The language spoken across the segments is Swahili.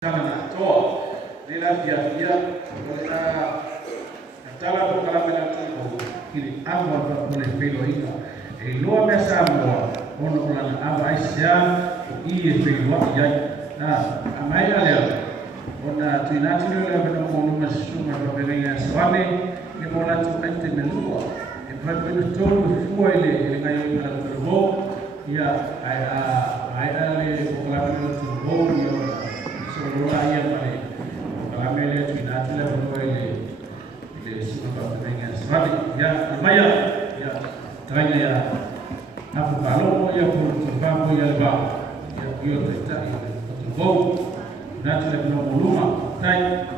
Sana toa nila pia natala kukala mena tuko kili amo kwa pelo ina loa me Samoa ono kula na aba aisha iye pelo ya na amaya leo ona tuinati leo bado kono masuma kwa benga swame ni mola tu ante melua e pabilo to fuwa ile ngayo ina turbo ya ai kukala mena turbo ya Sorola ia pale, kalau melihat tidak ada orang ile semua pengen sebab ya maya ya terangnya ya Afafa'alogo Levao Tuialii ya hiyo teta ya bau na tule kuna muluma tai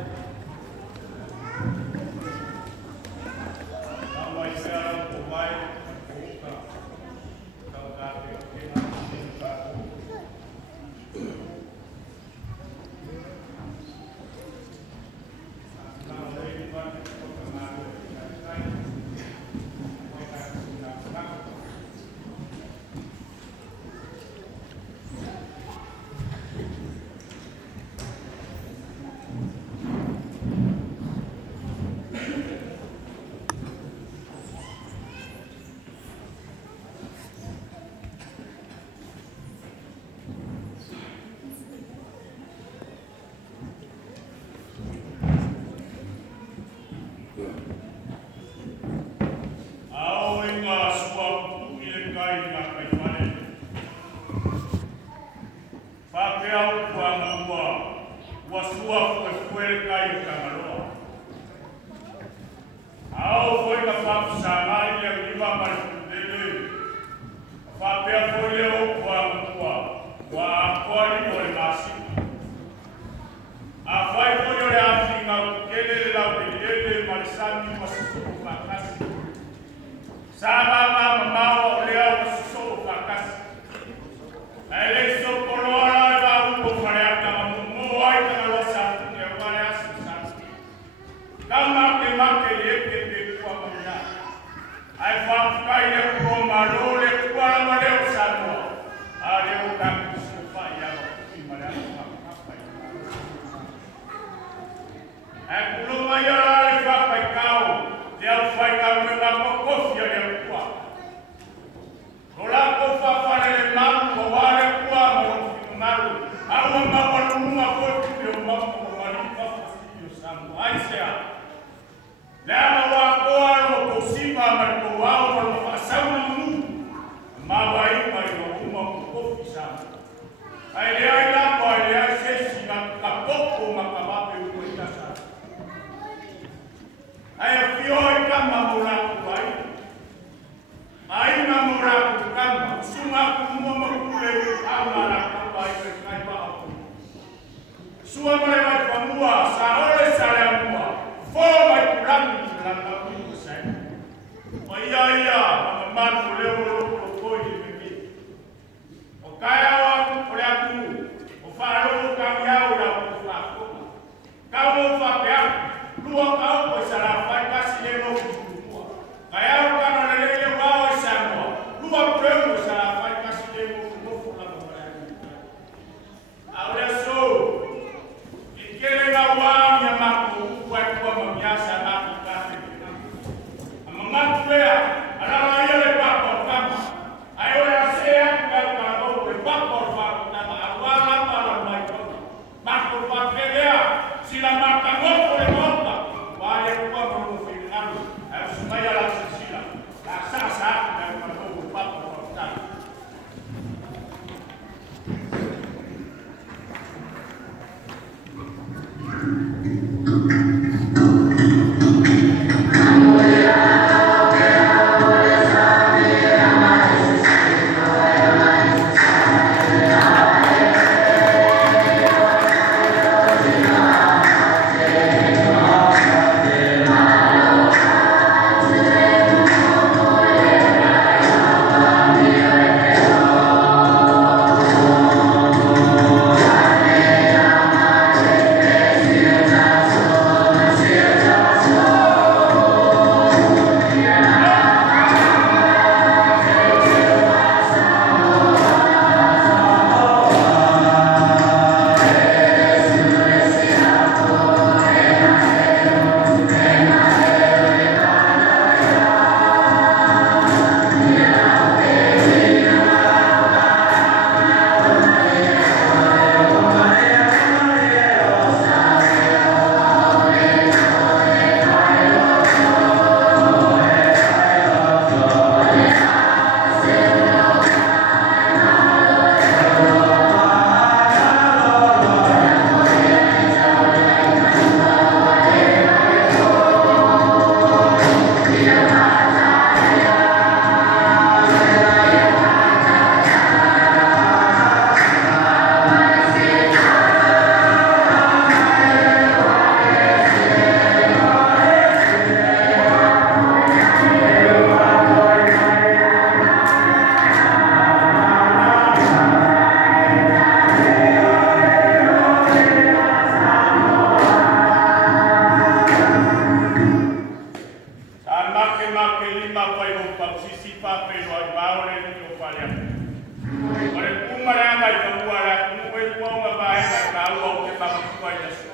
waya so.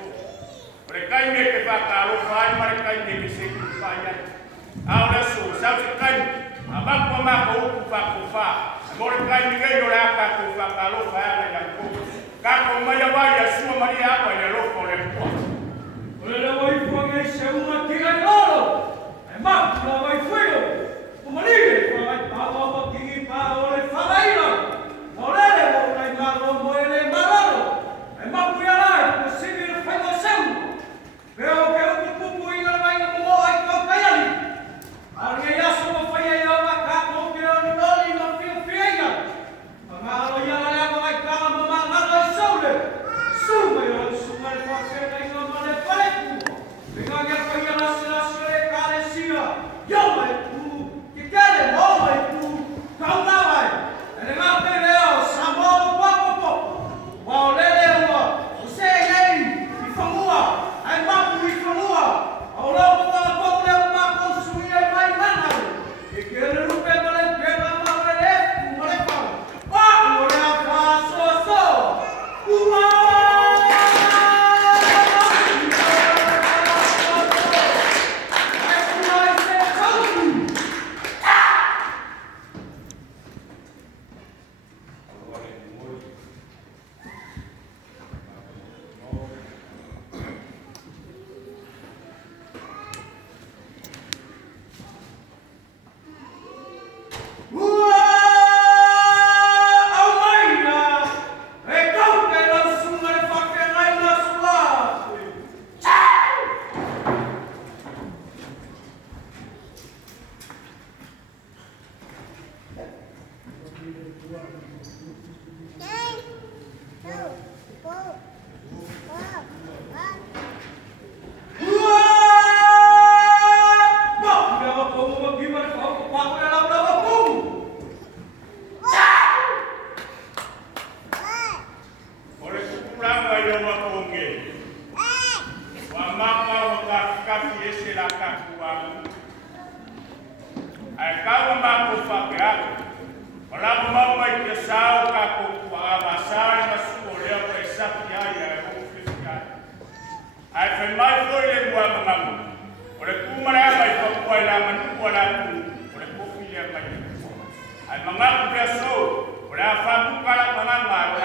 Mereka ini kebakar rufai mereka ini bisa rufai. Awalnya so, saksikan abang pemakai kufa. Mereka ini kaya orang kufa kalau rufai yang kufa. Kako maya waya semua mari apa yang rufai lempo. Oleh waifu ngai semua tiga lolo. Emang na waifu yo. Kumalile kwa waifu kiki pa oleh falaila. Oleh oleh malo moele malalo. Emang Tuialii kusini fanya semu. Veo que o pupu inga vai no mo ai Tuialii. Arge ya so fanya ya maka ko que o noli no fia. Mangalo ya la vai kala mangalo saule. Suma yo suma fa que no male paiku. Venga que fanya la sila kare Siva. Yo mai tu que quer mo mai tu. Kau na vai. Ele ma te veo Samoa papo. Wa lele wa. Você ei, Samoa. Ai ma tu Samoa. Ao longo da ponte uma construir mais nada. E querer o pé para o pé na maré, uma lepa. Ah, olha a so. Uma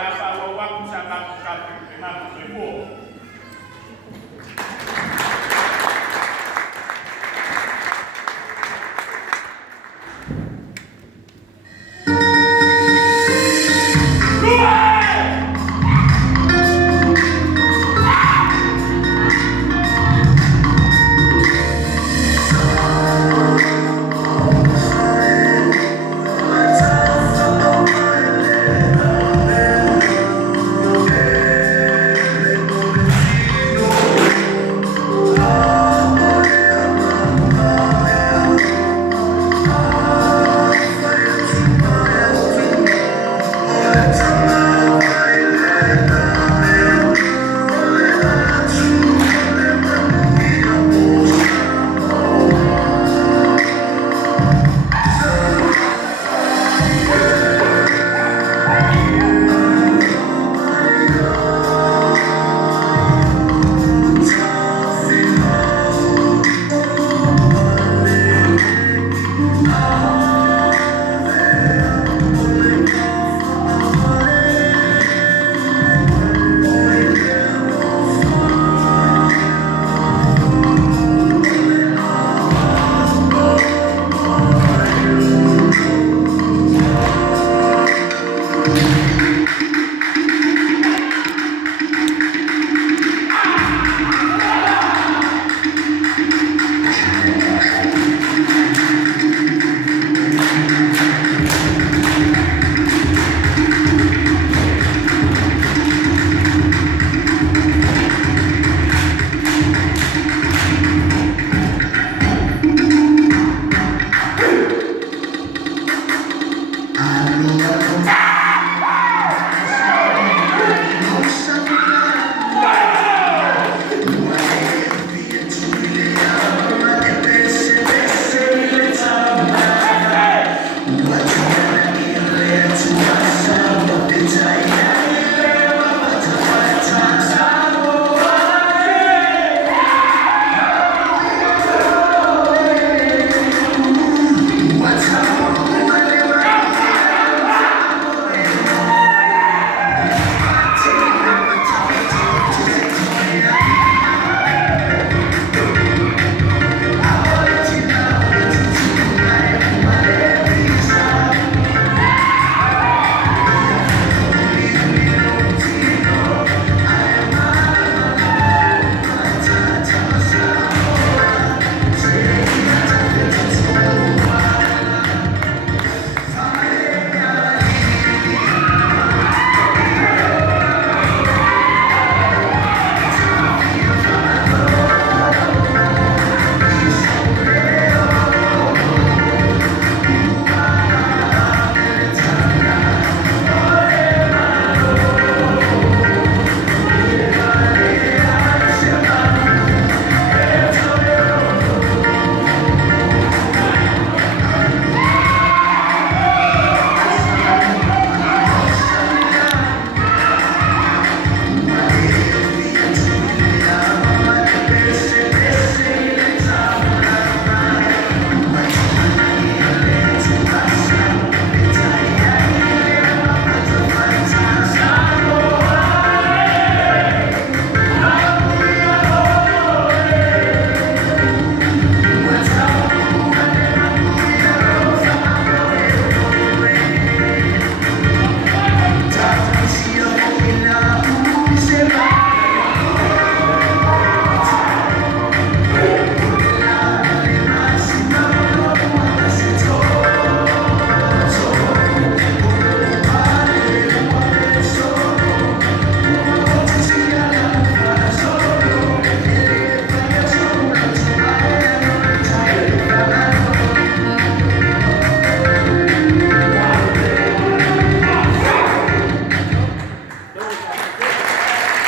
Afafa'alogo Levao Tuialii.